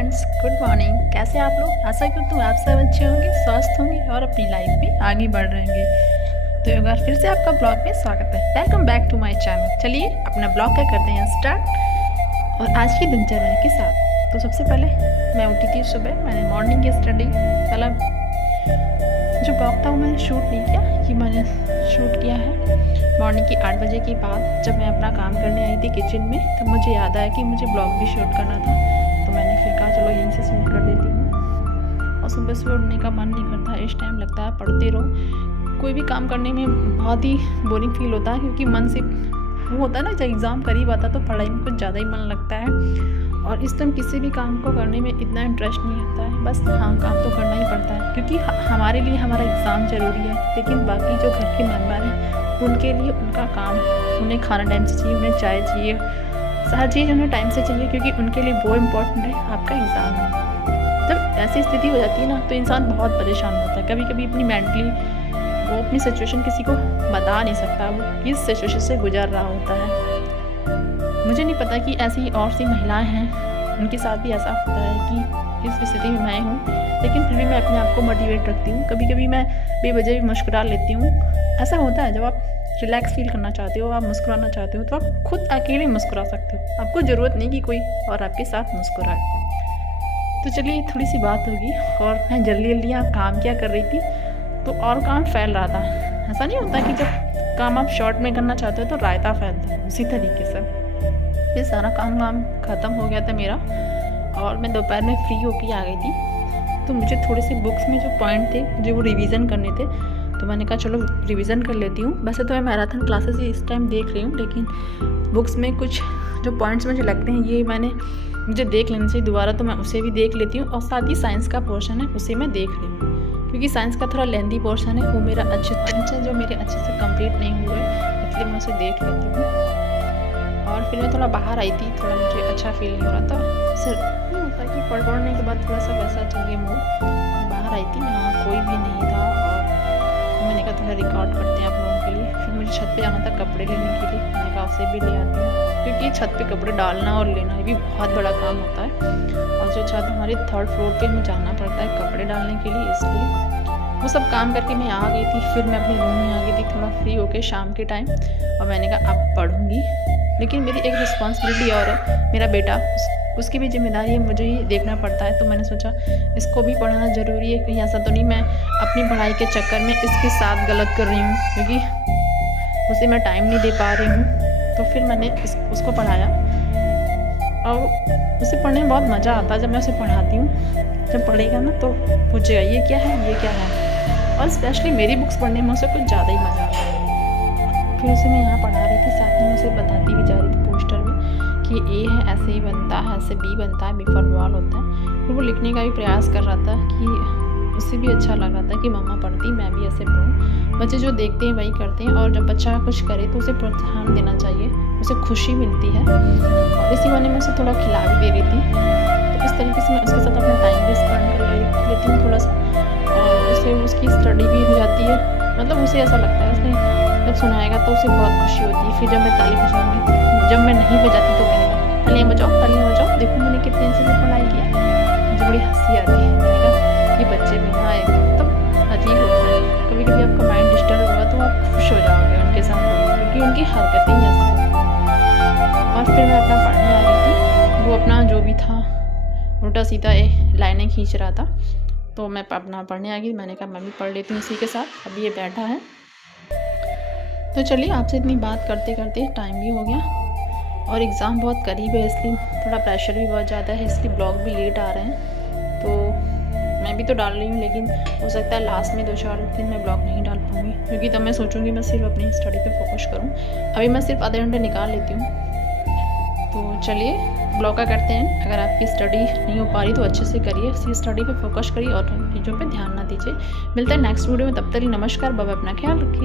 Friends, good morning. कैसे आप लोग? आशा करता हूँ आप सब अच्छे होंगे, स्वस्थ होंगे और अपनी लाइफ में आगे बढ़ रहे होंगे। तो एक बार फिर से आपका ब्लॉग में स्वागत है। Welcome back to my channel. चलिए अपना ब्लॉग क्या करते हैं स्टार्ट, और आज की दिनचर्या के साथ। तो सबसे पहले मैं उठी थी सुबह, मैंने मॉर्निंग की स्टडी वाला जो ब्लॉग था वो मैंने शूट नहीं किया, ये मैंने शूट किया है मॉर्निंग की 8 बजे के बाद। जब मैं अपना काम करने आई थी किचन में, तब मुझे याद आया कि मुझे ब्लॉग भी शूट करना था, तो मैंने फिर कहा चलो यहीं से शूट कर देती हूँ। और सुबह सुबह उठने का मन नहीं करता, इस टाइम लगता है पढ़ते रहो। कोई भी काम करने में बहुत ही बोरिंग फील होता है, क्योंकि मन से वो होता है ना, जब एग्ज़ाम करीब आता तो पढ़ाई में कुछ ज़्यादा ही मन लगता है। और इस टाइम किसी भी काम को करने में इतना इंटरेस्ट नहीं आता है, बस हाँ काम तो करना ही पड़ता है, क्योंकि हमारे लिए हमारा एग्ज़ाम ज़रूरी है। लेकिन बाकी जो घर के मेम्बर हैं उनके लिए उनका काम, उन्हें खाना टाइम से चाहिए, उन्हें चाय चाहिए, हर चीज़ उन्हें टाइम से चाहिए, क्योंकि उनके लिए वो इम्पोर्टेंट है आपका एग्ज़ाम है। जब ऐसी स्थिति हो जाती है ना, तो इंसान बहुत परेशान होता है। कभी कभी अपनी मेंटली वो अपनी सिचुएशन किसी को बता नहीं सकता, वो किस सिचुएशन से गुजर रहा होता है। मुझे नहीं पता कि ऐसी और सी महिलाएं हैं उनके साथ भी ऐसा होता है कि इस स्थिति में मैं हूँ, लेकिन फिर भी मैं अपने आप को मोटिवेट रखती हूँ। कभी कभी मैं बेवजह भी मुस्कुरा लेती हूँ। ऐसा होता है जब आप रिलैक्स फील करना चाहते हो, आप मुस्कुराना चाहते हो, तो आप खुद अकेले मुस्कुरा सकते हो। आपको ज़रूरत नहीं कि कोई और आपके साथ मुस्कुराए। तो चलिए थोड़ी सी बात होगी। और मैं जल्दी जल्दी यहाँ काम क्या कर रही थी, तो और काम फैल रहा था। ऐसा नहीं होता कि जब काम आप शॉर्ट में करना चाहते हो तो रायता फैलता है, उसी तरीके से ये सारा काम ख़त्म हो गया था मेरा, और मैं दोपहर में फ्री होके आ गई थी। तो मुझे थोड़े से बुक्स में जो पॉइंट थे जो वो रिवीज़न करने थे, तो मैंने कहा चलो रिवीज़न कर लेती हूँ। वैसे तो मैं मैराथन क्लासेस ही इस टाइम देख रही हूँ, लेकिन बुक्स में कुछ जो पॉइंट्स मुझे लगते हैं ये मुझे देख लेना चाहिए दोबारा, तो मैं उसे भी देख लेती हूँ। और साथ ही साइंस का पोर्शन है उसे मैं देख रही हूँ, क्योंकि साइंस का थोड़ा लेंथी पोर्शन है, वो मेरा अच्छे जो मेरे अच्छे से कंप्लीट नहीं हुए, इसलिए मैं उसे देख लेती हूँ। और फिर मैं थोड़ा बाहर आई थी, थोड़ा मुझे अच्छा फील नहीं हो रहा था। सिर्फ नहीं होता कि पढ़ने के बाद थोड़ा सा वैसा चाहिए मूड। बाहर आई थी, यहाँ कोई भी नहीं था, और मैंने कहा थोड़ा रिकॉर्ड करते हैं आप लोगों के लिए। फिर मुझे छत पे जाना था कपड़े लेने के लिए, मैंने कहा उसे भी ले आती हूँ, क्योंकि छत पे कपड़े डालना और लेना ये भी बहुत बड़ा काम होता है। और जो छत हमारे 3rd फ्लोर पे हमें जाना पड़ता है कपड़े डालने के लिए, इसलिए वो सब काम करके मैं आ गई थी। फिर मैं अपने रूम में आ गई थी थोड़ा फ्री होके शाम के टाइम, और मैंने कहा अब पढ़ूँगी। लेकिन मेरी एक रिस्पॉन्सिबिलिटी और है, मेरा बेटा, उसकी भी जिम्मेदारी है, मुझे ही देखना पड़ता है। तो मैंने सोचा इसको भी पढ़ाना ज़रूरी है, कहीं ऐसा तो नहीं मैं अपनी पढ़ाई के चक्कर में इसके साथ गलत कर रही हूँ, क्योंकि उसे मैं टाइम नहीं दे पा रही हूँ। तो फिर मैंने उसको पढ़ाया, और उसे पढ़ने में बहुत मज़ा आता है। जब मैं उसे पढ़ाती हूँ, जब पढ़ेगा ना तो पूछेगा ये क्या है, ये क्या है। और स्पेशली मेरी बुक्स पढ़ने में उसे कुछ ज़्यादा ही मज़ा आता है। फिर उसे मैं यहाँ पढ़ा रही थी, साथ में उसे बताती भी जा रही थी पोस्टर में कि ए है ऐसे ही बनता है, ऐसे बी बनता है, बी फॉर बॉल होता है। फिर वो लिखने का भी प्रयास कर रहा था कि उसे भी अच्छा लग रहा था कि मम्मा पढ़ती, मैं भी ऐसे पढ़ूँ। बच्चे जो देखते हैं वही करते हैं, और जब बच्चा कुछ करे तो उसे प्रोत्साहन देना चाहिए, उसे खुशी मिलती है। और इसी बहाने मैं उसे थोड़ा खिला भी दे रही थी। तो इस तरीके से मैं उसके साथ अपना टाइम भी स्पेंड कर लेती हूँ थोड़ा सा, और उससे उसकी स्टडी भी हो जाती है। मतलब उसे ऐसा लगता है, उसने जब सुनाएगा तो उसे बहुत खुशी होती है। फिर जब मैं ताली बजाऊँगी, जब मैं नहीं बजाती तो कहेगा तालियाँ बजाओ, देखो मैंने कितने अच्छे से पढ़ाई किया। मुझे बड़ी हंसी आती है, मैंने कहा ये बच्चे भी ना एकदम अजीब होते हैं। कभी कभी आपका माइंड डिस्टर्ब होगा तो आप खुश हो जाओगे उनके साथ, क्योंकि उनकी हरकतें ही ऐसी हैं। और फिर मैं अपना पढ़ने आ गई थी, वो अपना जो भी था उल्टा सीधा लाइनें खींच रहा था, तो मैं अपना पढ़ने आ गई। मैंने कहा मैं भी पढ़ लेती हूँ इसी के साथ। अभी ये बैठा है, तो चलिए आपसे इतनी बात करते करते टाइम भी हो गया, और एग्ज़ाम बहुत करीब है, इसलिए थोड़ा प्रेशर भी बहुत ज़्यादा है, इसलिए ब्लॉग भी लेट आ रहे हैं। तो मैं भी तो डाल रही हूँ, लेकिन हो सकता है लास्ट में 2-4 दिन मैं ब्लॉग नहीं डाल पाऊँगी, क्योंकि तब मैं सोचूंगी मैं सिर्फ अपनी स्टडी पे फोकस करूँ। अभी मैं सिर्फ आधे घंटे निकाल लेती हूँ। तो चलिए ब्लॉग का करते हैं। अगर आपकी स्टडी नहीं हो पा रही तो अच्छे से करिए, सी स्टडी पे फोकस करिए और चीज़ों पे ध्यान ना दीजिए। मिलता है नेक्स्ट वीडियो में, तब तक नमस्कार, बाय बाय, अपना ख्याल रखिए।